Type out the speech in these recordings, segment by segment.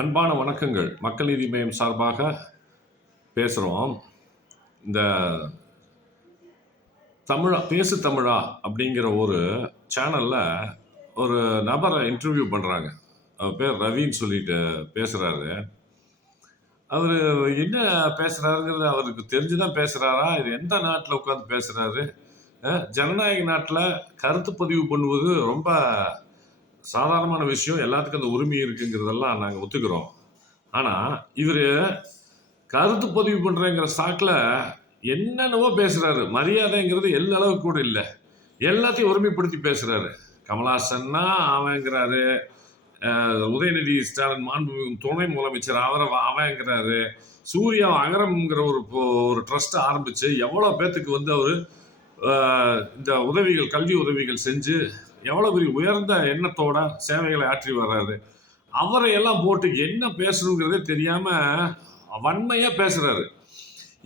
அன்பான வணக்கங்கள். மக்கள் நீதி மய்யம் சார்பாக பேசுகிறோம். இந்த பேசு தமிழா அப்படிங்கிற ஒரு சேனலில் ஒரு நபரை இன்டர்வியூ பண்ணுறாங்க. அவர் பேர் ரவின்னு சொல்லிட்டு பேசுகிறாரு. அவர் என்ன பேசுகிறாருங்கிறது அவருக்கு தெரிஞ்சு தான் பேசுகிறாரா, இது எந்த நாட்டில் உட்காந்து பேசுகிறாரு? ஜனநாயக நாட்டில் கருத்து பதிவு பண்ணுவது ரொம்ப சாதாரணமான விஷயம். எல்லாத்துக்கும் அந்த உரிமை இருக்குங்கிறதெல்லாம் நாங்கள் ஒத்துக்கிறோம். ஆனால் இவர் கருத்து பதிவு பண்ணுறேங்கிற சாக்கில் என்னென்னவோ பேசுகிறாரு. மரியாதைங்கிறது அளவுக்கு கூட இல்லை. எல்லாத்தையும் ஒருமைப்படுத்தி பேசுகிறாரு. கமலஹாசன்னா அவங்கிறாரு, உதயநிதி ஸ்டாலின் மாண்புமிகு துணை முதலமைச்சர் அவங்கிறாரு, சூர்யா அகரம்ங்கிற ஒரு ட்ரஸ்ட்டை ஆரம்பித்து எவ்வளோ பேத்துக்கு அவர் இந்த உதவிகள், கல்வி உதவிகள் செஞ்சு எவ்வளோ பெரிய உயர்ந்த எண்ணத்தோட சேவைகளை ஆற்றி வர்றாரு. அவரை எல்லாம் போட்டு என்ன பேசணுங்கிறதே தெரியாமல் வன்மையாக பேசுகிறாரு.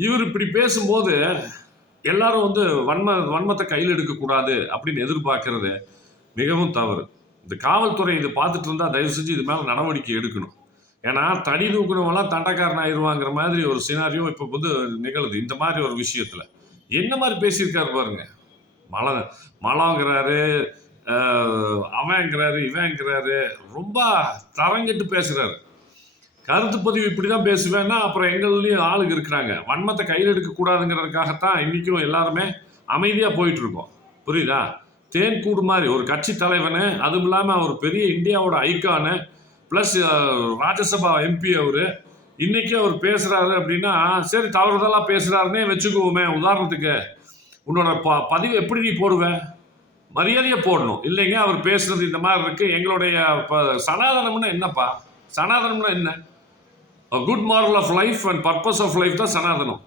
இவர் இப்படி பேசும்போது எல்லாரும் வன்மத்தை கையில் எடுக்கக்கூடாது அப்படின்னு எதிர்பார்க்கறது மிகவும் தவறு. இந்த காவல்துறை இதை பார்த்துட்டு இருந்தால் தயவு செஞ்சு இது மேலே நடவடிக்கை எடுக்கணும். ஏன்னா தடி தூக்குறவங்களாம் தண்டக்காரன் ஆயிடுவாங்கிற மாதிரி ஒரு சினாரியோ இப்போ நிகழுது. இந்த மாதிரி ஒரு விஷயத்தில் என்ன மாதிரி பேசியிருக்காரு பாருங்க. மலங்கிறாரு, அவங்கிறாரு, இவங்கிறாரு, ரொம்ப தரங்கிட்டு பேசுகிறாரு. கருத்து பதிவு இப்படி தான் பேசுவேன்னா அப்புறம் எங்கள்லேயும் ஆளுங்க இருக்கிறாங்க. வன்மத்தை கையில் எடுக்கக்கூடாதுங்கிறதுக்காகத்தான் இன்றைக்கும் எல்லாருமே அமைதியாக போயிட்டுருக்கோம். புரியுதா? தேன்கூடு மாதிரி ஒரு கட்சி தலைவனு, அதுவும் இல்லாமல் அவர் பெரிய இந்தியாவோட ஐக்கானு, ப்ளஸ் ராஜ்யசபா எம்பி அவர். இன்றைக்கி அவர் பேசுகிறாரு அப்படின்னா சரி தவறுதலாக பேசுகிறாருன்னே வச்சுக்குவோமே. உதாரணத்துக்கு உன்னோட பதிவு எப்படி நீ போடுவேன்? மரியாதையாக போடணும். இல்லைங்க அவர் பேசுகிறது இந்த மாதிரி இருக்குது. எங்களுடைய சனாதனம்னா என்னப்பா? சனாதனம்னா என்ன? Good moral of life and purpose of life தான் சனாதனம்.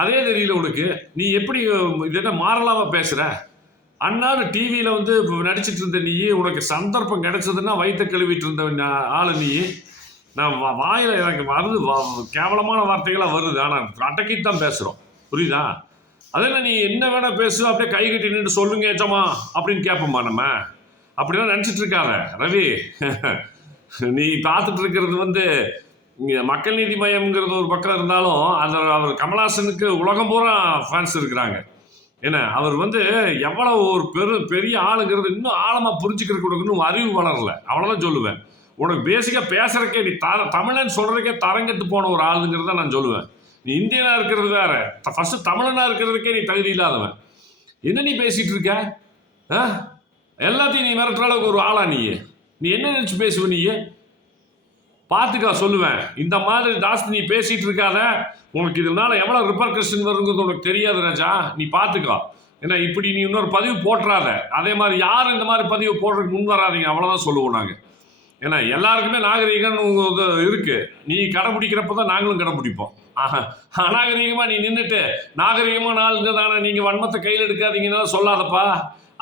அதே தெரியல உனக்கு. நீ எப்படி இது என்ன மாரலாக பேசுகிற? அண்ணாடு டிவியில் நடிச்சிட்டு இருந்த நீ, உனக்கு சந்தர்ப்பம் கிடைச்சதுன்னா வயிற்ற கழுவிட்டு இருந்த ஆள் நீ. நான் வாயில் எனக்கு வருது, கேவலமான வார்த்தைகளாக வருது. ஆனால் அடக்கிட்டு தான் பேசுகிறோம். புரியுதா? அதெல்லாம் நீ என்ன வேணால் பேசு, அப்படியே கை கட்டி நின்று சொல்லுங்க ஏச்சமா அப்படின்னு கேட்போம்மா நம்ம. அப்படிலாம் நினச்சிட்டு இருக்காங்க ரவி. நீ பார்த்துட்டு இருக்கிறது மக்கள் நீதி மய்யம்ங்கிறது ஒரு பக்கம் இருந்தாலும் அதில் அவர் கமலஹாசனுக்கு உலகம் பூரா ஃபேன்ஸ் இருக்கிறாங்க. ஏன்னா அவர் எவ்வளோ ஒரு பெரிய ஆளுங்கிறது இன்னும் ஆழமாக புரிஞ்சுக்கிறதுக்கு இன்னும் அறிவு வளரல. அவ்வளோதான் சொல்லுவேன். உனக்கு பேசிக்காக பேசுறதுக்கே நீ தமிழன் சொல்கிறதுக்கே தரங்கட்டு போன ஒரு ஆளுங்கிறத நான் சொல்லுவேன். நீ இந்தியனாக இருக்கிறது வேற, ஃபஸ்ட்டு தமிழனாக இருக்கிறதுக்கே நீ தகுதி இல்லாதவன். என்ன நீ பேசிகிட்டு இருக்க? எல்லாத்தையும் நீ மிரட்டுற அளவுக்கு ஒரு ஆளா நீ என்ன நினச்சி பேசுவ? நீ பார்த்துக்கா சொல்லுவேன். இந்த மாதிரி ஜாஸ்தி நீ பேசிகிட்டு இருக்காத. உனக்கு இதனால எவ்வளோ ரிப்பர்கஷன் வருங்கிறது உனக்கு தெரியாது ராஜா. நீ பார்த்துக்கா. ஏன்னா இப்படி நீ இன்னொரு பதிவு போட்டுறாத. அதே மாதிரி யாரும் இந்த மாதிரி பதிவு போடுறதுக்கு முன் வராதிங்க. அவ்வளோதான் சொல்லுவோம் நாங்கள். ஏன்னா எல்லாருக்குமே நாகரீகம்னு இருக்குது. நீ கடைப்பிடிக்கிறப்ப தான் நாங்களும் கடைப்பிடிப்போம். அநாகரீகமாக நீ நின்றுட்டு நாகரீகமான ஆளுங்க தானே நீங்கள் வன்மத்தை கையில் எடுக்காதீங்கன்னா சொல்லாதப்பா.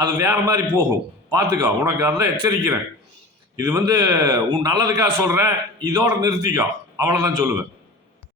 அது வேறு மாதிரி போகும். பார்த்துக்கோ. உனக்கு அதான் எச்சரிக்கிறேன். இது உன் நல்லதுக்காக சொல்கிறேன். இதோட நிறுத்திக்கோ. அவ்வளோதான் சொல்லுவேன்.